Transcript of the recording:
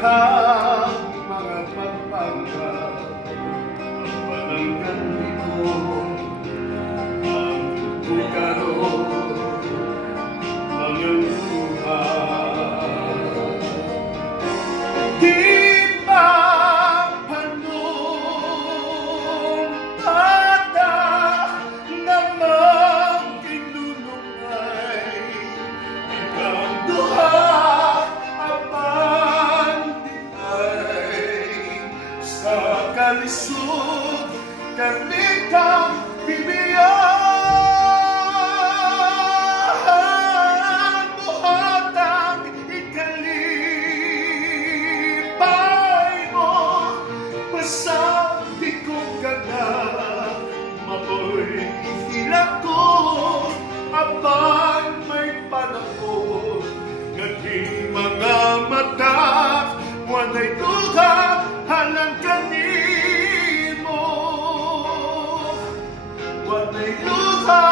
kang mga pagpanggap, ang pananggan dito, ang bukaro, mga luha. Di ba panumpata namang kinunungay, ikaw duha sa kalisod kanikang bibiyahan buhatang ikalipay mo basta di ko ka na mamoy ihilak ko abang may panahon naging mga mata wanay duga halang kanimo wanay duga